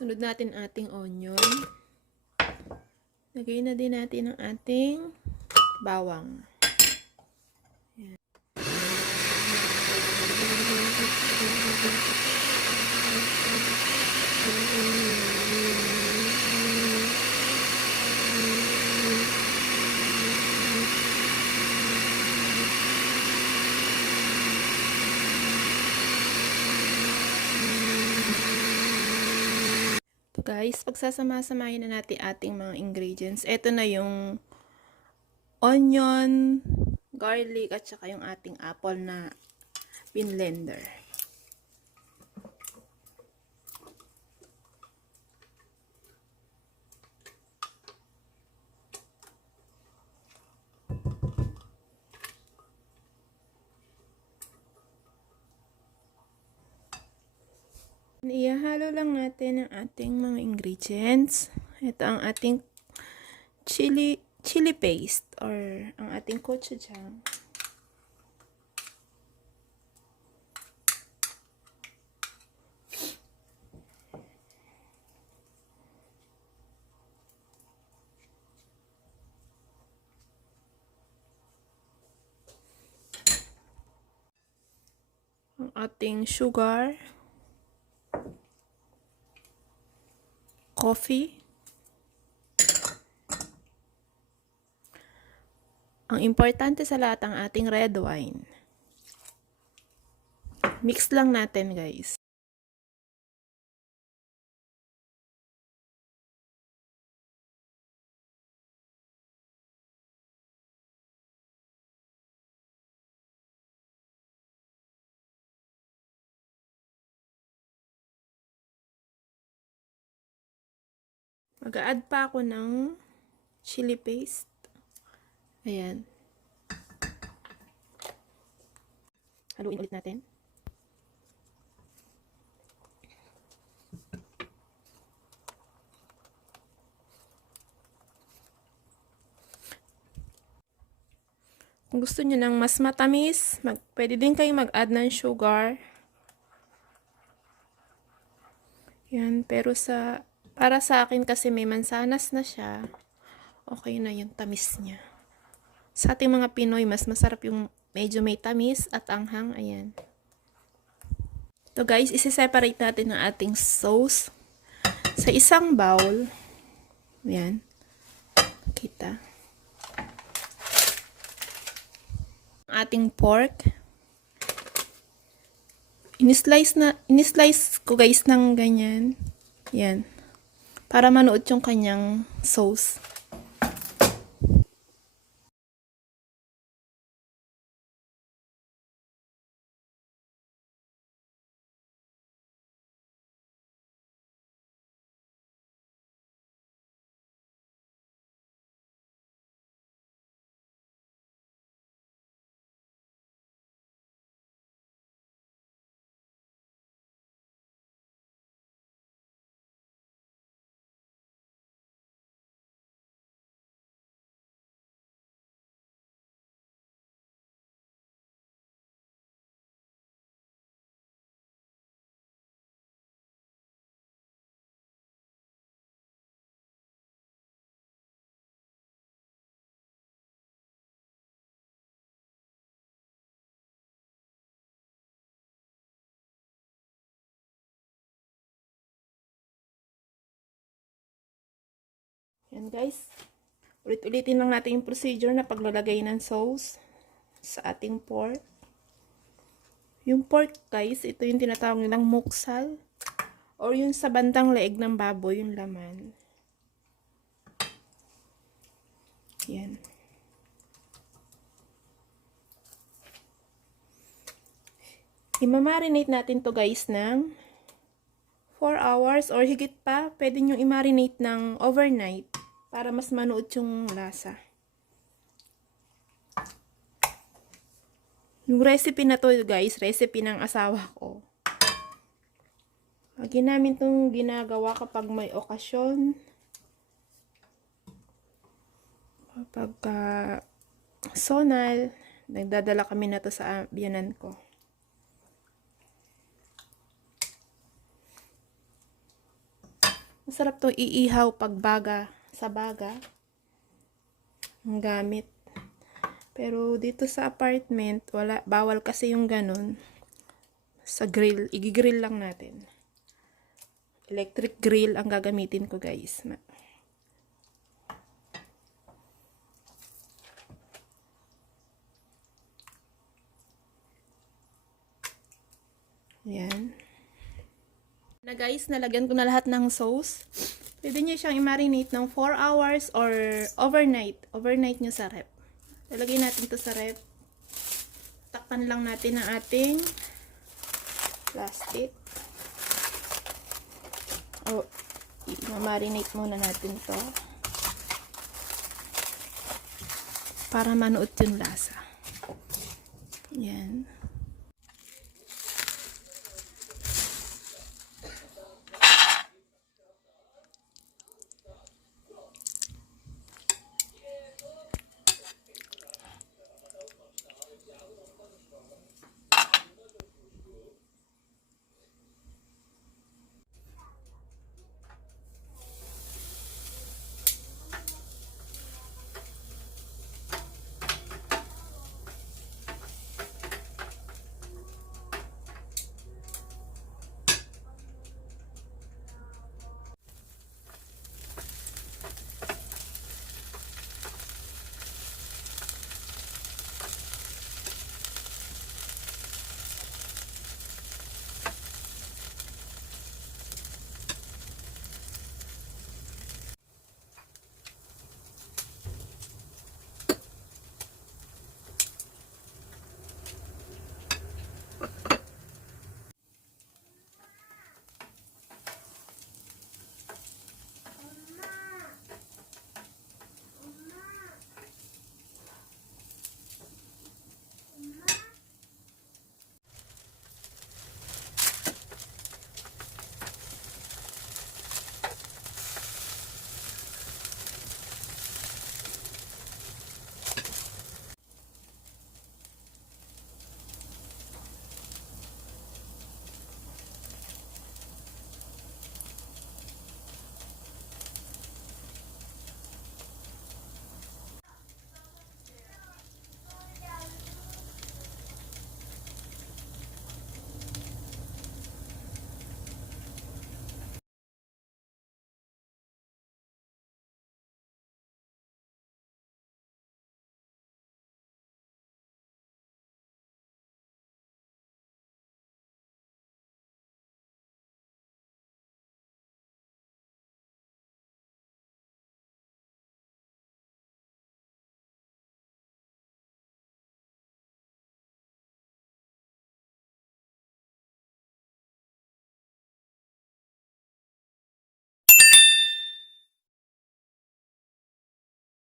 Sunod natin ating onion. Lagay na din natin ang ating bawang. Ayan. Guys, pagsasama-samahin na natin ating mga ingredients. Ito na yung onion, garlic, at saka yung ating apple na binlender. Ihalo lang natin ang ating mga ingredients. Ito ang ating chili paste or ang ating gochujang. Ang ating sugar, coffee, ang importante sa lahat ang ating red wine. Mix lang natin, guys. Mag-a-add pa ako ng chili paste. Ayan. Haluin ulit natin. Kung gusto niyo ng mas matamis, pwede din kayong mag-add ng sugar. Yan, pero para sa akin kasi may mansanas na siya, okay na yung tamis niya. Sa ating mga Pinoy, mas masarap yung medyo may tamis at anghang. Ayan. So guys, isi-separate natin ang ating sauce sa isang bowl. Ayan. Kita. Ang ating pork. Inislice ko guys ng ganyan. Yan. Para manuot yung kanyang sauce. Yan guys. Ulit-ulitin lang natin yung procedure na paglalagay ng sauce sa ating pork. Yung pork guys, ito yung tinatawag nilang muksal or yung sa bandang leeg ng baboy, yung laman. Yan. I-marinate natin to guys ng 4 hours or higit pa. Pwede nyo i-marinate ng overnight para mas manuot yung lasa. Yung recipe na to guys, recipe ng asawa ko. Lagi namin itong ginagawa kapag may okasyon. Kapag sonal, nagdadala kami na to sa biyanan ko. Masarap to iihaw pag sa baga. Ang gamit. Pero dito sa apartment, bawal kasi yung ganun. Sa grill, igigrill lang natin. Electric grill ang gagamitin ko, guys. Ayan. Na guys, nalagyan ko na lahat ng sauce. Pwede nyo siyang i-marinate ng 4 hours or overnight. Overnight nyo sa rep. Lalagay natin to sa rep. Takpan lang natin ang ating plastic. O, i-marinate muna natin to. Para manuot yung lasa. Yan.